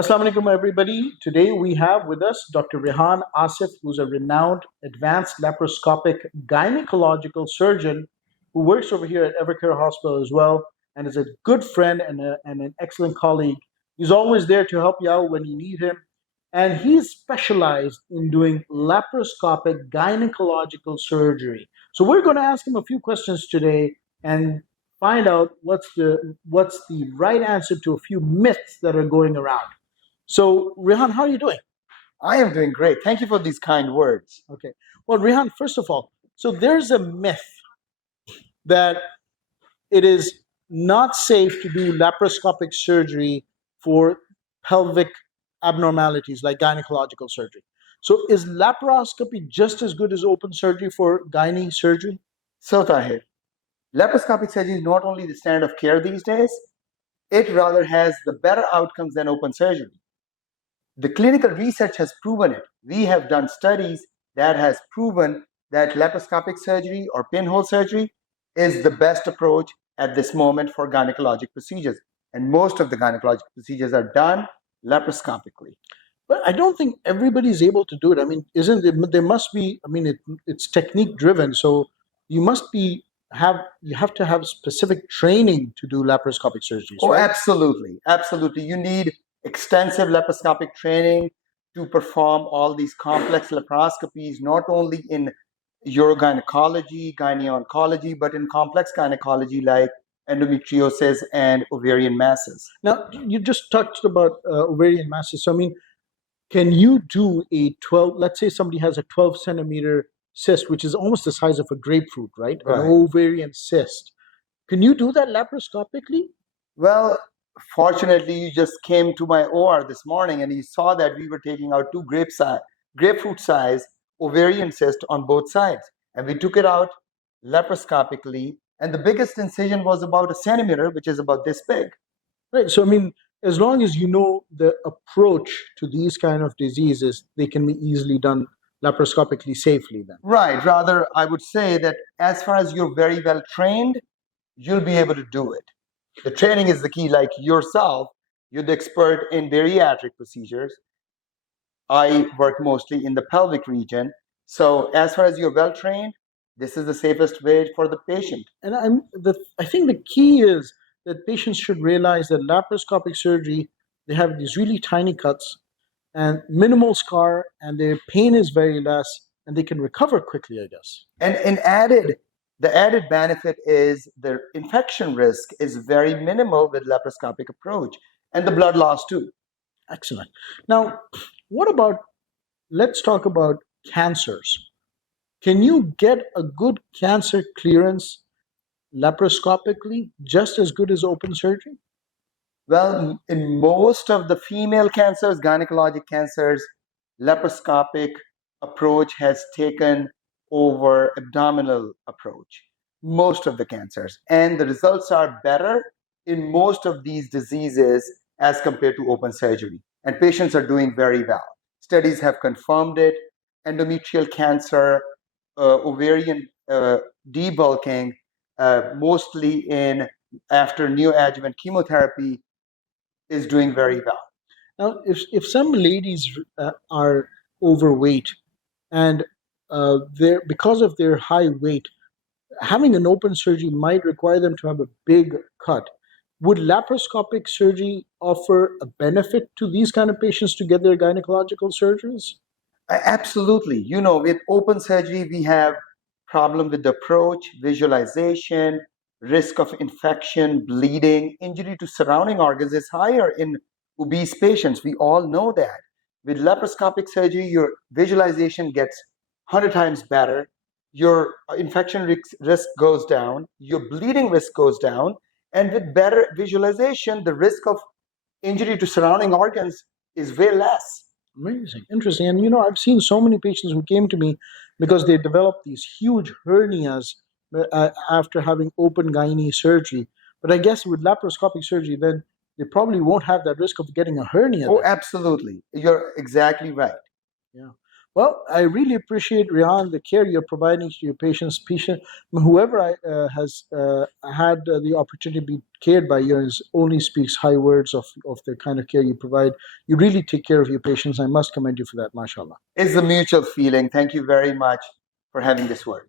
Assalamu alaikum, everybody. Today we have with us Dr. Rehan Asif, who's a renowned advanced laparoscopic gynecological surgeon who works over here at Evercare Hospital as well, and is a good friend and an excellent colleague. He's always there to help you out when you need him. And he's specialized in doing laparoscopic gynecological surgery. So we're going to ask him a few questions today and find out what's the right answer to a few myths that are going around. So, Rehan, how are you doing? I am doing great. Thank you for these kind words. Okay. Well, Rehan, first of all, so there's a myth that it is not safe to do laparoscopic surgery for pelvic abnormalities like gynecological surgery. So, is laparoscopy just as good as open surgery for gynae surgery? So, Tahir, laparoscopic surgery is not only the standard of care these days, it rather has the better outcomes than open surgery. The clinical research has proven it. We have done studies that has proven that laparoscopic surgery or pinhole surgery is the best approach at this moment for gynecologic procedures. And most of the gynecologic procedures are done laparoscopically. But I don't think everybody's able to do it. I mean, isn't it, there must be, I mean, it's technique driven. So you must be, you have to have specific training to do laparoscopic surgeries. Oh, right? absolutely. Absolutely. You need extensive laparoscopic training to perform all these complex laparoscopies, not only in urogynecology, gynae-oncology, but in complex gynecology like endometriosis and ovarian masses. Now, you just touched about ovarian masses. So, I mean, can you do a 12, let's say somebody has a 12 centimeter cyst, which is almost the size of a grapefruit, right? Right. An ovarian cyst. Can you do that laparoscopically? Well, fortunately, you just came to my OR this morning and you saw that we were taking out two grapefruit size ovarian cyst on both sides. And we took it out laparoscopically. And the biggest incision was about a centimeter, which is about this big. Right. So, I mean, as long as you know the approach to these kind of diseases, they can be easily done laparoscopically safely then. Right. Rather, I would say that as far as you're very well trained, you'll be able to do it. The training is the key. Like yourself, you're the expert in bariatric procedures. I work mostly in the pelvic region. So as far as you're well trained, this is the safest way for the patient. And I think the key is that patients should realize that laparoscopic surgery, they have these really tiny cuts and minimal scar, and their pain is very less, and they can recover quickly, I guess. And the added benefit is the infection risk is very minimal with laparoscopic approach, and the blood loss too. Excellent. Now, let's talk about cancers. Can you get a good cancer clearance laparoscopically just as good as open surgery? Well, in most of the female cancers, gynecologic cancers, laparoscopic approach has taken over abdominal approach. Most of the cancers. And the results are better in most of these diseases as compared to open surgery. And patients are doing very well. Studies have confirmed it. Endometrial cancer, ovarian debulking, mostly after neoadjuvant chemotherapy, is doing very well. Now, if some ladies are overweight and because of their high weight, having an open surgery might require them to have a big cut. Would laparoscopic surgery offer a benefit to these kind of patients to get their gynecological surgeries? Absolutely. You know, with open surgery, we have problem with the approach, visualization, risk of infection, bleeding, injury to surrounding organs is higher in obese patients. We all know that. With laparoscopic surgery, your visualization gets 100 times better. Your infection risk goes down. Your bleeding risk goes down. And with better visualization, the risk of injury to surrounding organs is way less. Amazing, interesting. And I've seen so many patients who came to me because they developed these huge hernias after having open gynae surgery. But I guess with laparoscopic surgery, then they probably won't have that risk of getting a hernia. Oh, absolutely. You're exactly right. Yeah. Well, I really appreciate, Rehan, the care you're providing to your patients. Whoever has had the opportunity to be cared by yours only speaks high words of the kind of care you provide. You really take care of your patients. I must commend you for that, mashallah. It's a mutual feeling. Thank you very much for having this word.